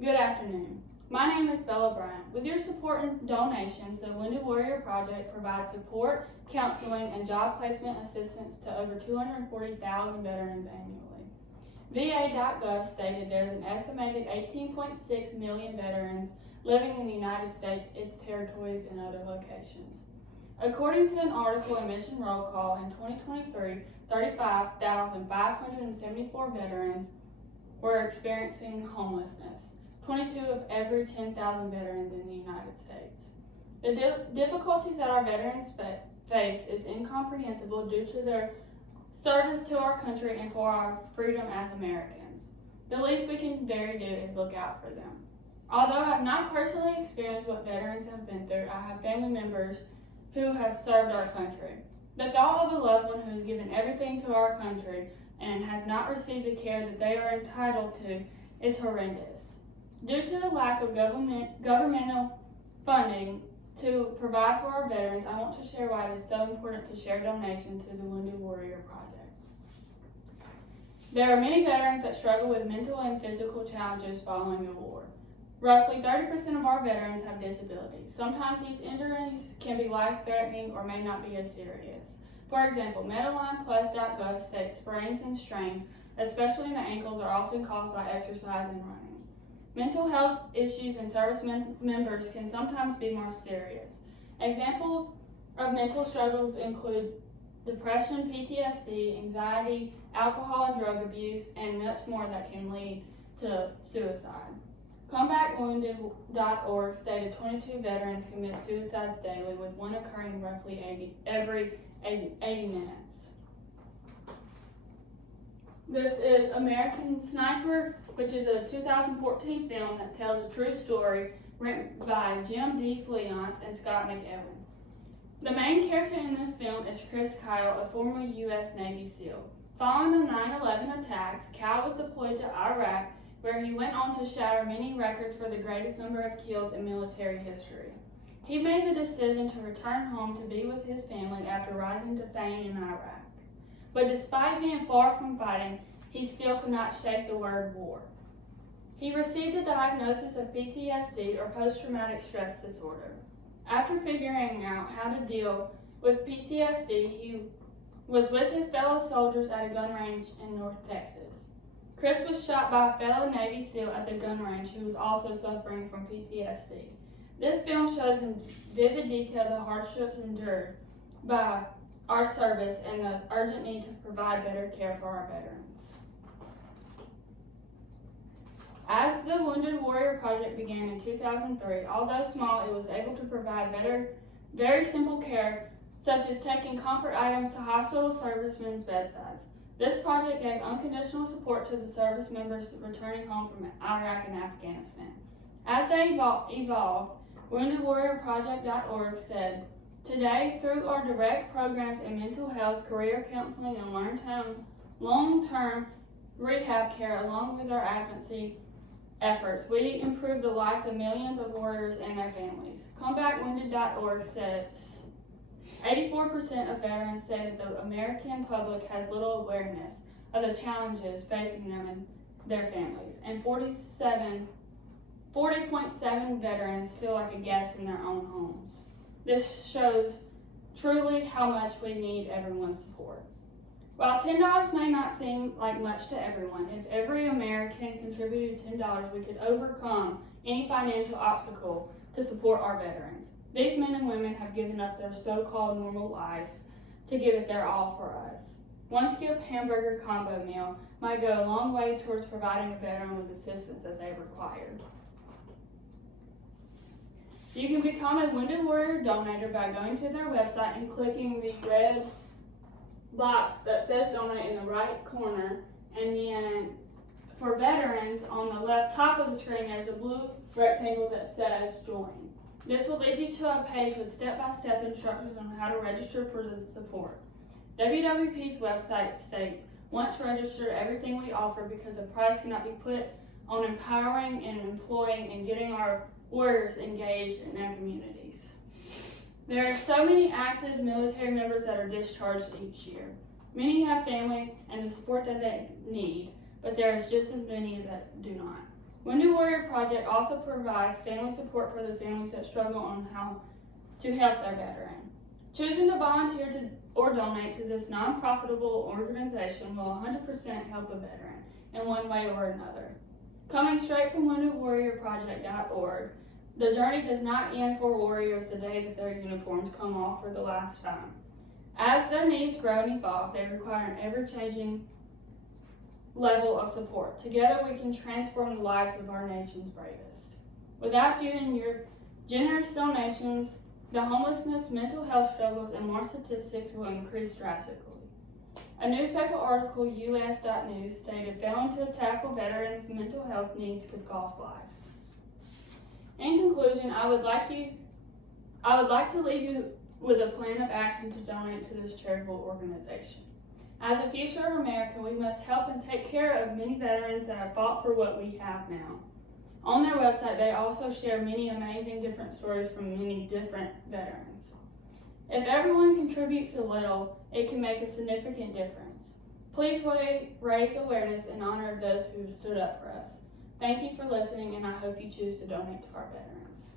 Good afternoon. My name is Bryant. With your support and donations, the Wounded Warrior Project provides support, counseling, and job placement assistance to over 240,000 veterans annually. VA.gov stated there is an estimated 18.6 million veterans living in the United States, its territories, and other locations. According to an article in Mission Roll Call in 2023, 35,574 veterans were experiencing homelessness. 22 of every 10,000 veterans in the United States. The difficulties that our veterans face is incomprehensible due to their service to our country and for our freedom as Americans. The least we can do is look out for them. Although I have not personally experienced what veterans have been through, I have family members who have served our country. The thought of a loved one who has given everything to our country and has not received the care that they are entitled to is horrendous. Due to the lack of governmental funding to provide for our veterans, I want to share why it is so important to share donations to the Wounded Warrior Project. There are many veterans that struggle with mental and physical challenges following a war. Roughly 30% of our veterans have disabilities. Sometimes these injuries can be life-threatening or may not be as serious. For example, MedalinePlus.gov states sprains and strains, especially in the ankles, are often caused by exercise and running. Mental health issues in service members can sometimes be more serious. Examples of mental struggles include depression, PTSD, anxiety, alcohol and drug abuse, and much more that can lead to suicide. CombatWounded.org stated 22 veterans commit suicides daily, with one occurring roughly every 80 minutes. This is American Sniper, which is a 2014 film that tells a true story written by Jim D. Fleance and Scott McEwen. The main character in this film is Chris Kyle, a former U.S. Navy SEAL. Following the 9/11 attacks, Kyle was deployed to Iraq, where he went on to shatter many records for the greatest number of kills in military history. He made the decision to return home to be with his family after rising to fame in Iraq. But despite being far from fighting, he still could not shake the word war. He received a diagnosis of PTSD, or post-traumatic stress disorder. After figuring out how to deal with PTSD, he was with his fellow soldiers at a gun range in North Texas. Chris was shot by a fellow Navy SEAL at the gun range who was also suffering from PTSD. This film shows in vivid detail the hardships endured by our service and the urgent need to provide better care for our veterans. As the Wounded Warrior Project began in 2003, although small, it was able to provide very simple care, such as taking comfort items to hospital servicemen's bedsides. This project gave unconditional support to the service members returning home from Iraq and Afghanistan. As they evolved, WoundedWarriorProject.org said, "Today, through our direct programs in mental health, career counseling, and long-term rehab care, along with our advocacy efforts, we improve the lives of millions of warriors and their families." CombatWounded.org says 84% of veterans say that the American public has little awareness of the challenges facing them and their families, and 40.7 veterans feel like a guest in their own homes. This shows truly how much we need everyone's support. While $10 may not seem like much to everyone, if every American contributed $10, we could overcome any financial obstacle to support our veterans. These men and women have given up their so-called normal lives to give it their all for us. One skip hamburger combo meal might go a long way towards providing a veteran with assistance that they required. You can become a Wounded Warrior donator by going to their website and clicking the red box that says donate in the right corner, and then for veterans on the left top of the screen there's a blue rectangle that says join. This will lead you to a page with step-by-step instructions on how to register for the support. WWP's website states, "Once registered, everything we offer because a price cannot be put on empowering and employing and getting our warriors engaged in their communities." There are so many active military members that are discharged each year. Many have family and the support that they need, but there is just as many that do not. Wounded Warrior Project also provides family support for the families that struggle on how to help their veteran. Choosing to volunteer or donate to this non-profitable organization will 100% help a veteran in one way or another. Coming straight from woundedwarriorproject.org, the journey does not end for warriors the day that their uniforms come off for the last time. As their needs grow and evolve, they require an ever-changing level of support. Together we can transform the lives of our nation's bravest. Without you and your generous donations, the homelessness, mental health struggles, and more statistics will increase drastically. A newspaper article, US.News, stated failing to tackle veterans' mental health needs could cost lives. In conclusion, I would like to leave you with a plan of action to donate to this charitable organization. As the future of America, we must help and take care of many veterans that have fought for what we have now. On their website, they also share many amazing different stories from many different veterans. If everyone contributes a little, it can make a significant difference. Please raise awareness in honor of those who stood up for us. Thank you for listening, and I hope you choose to donate to our veterans.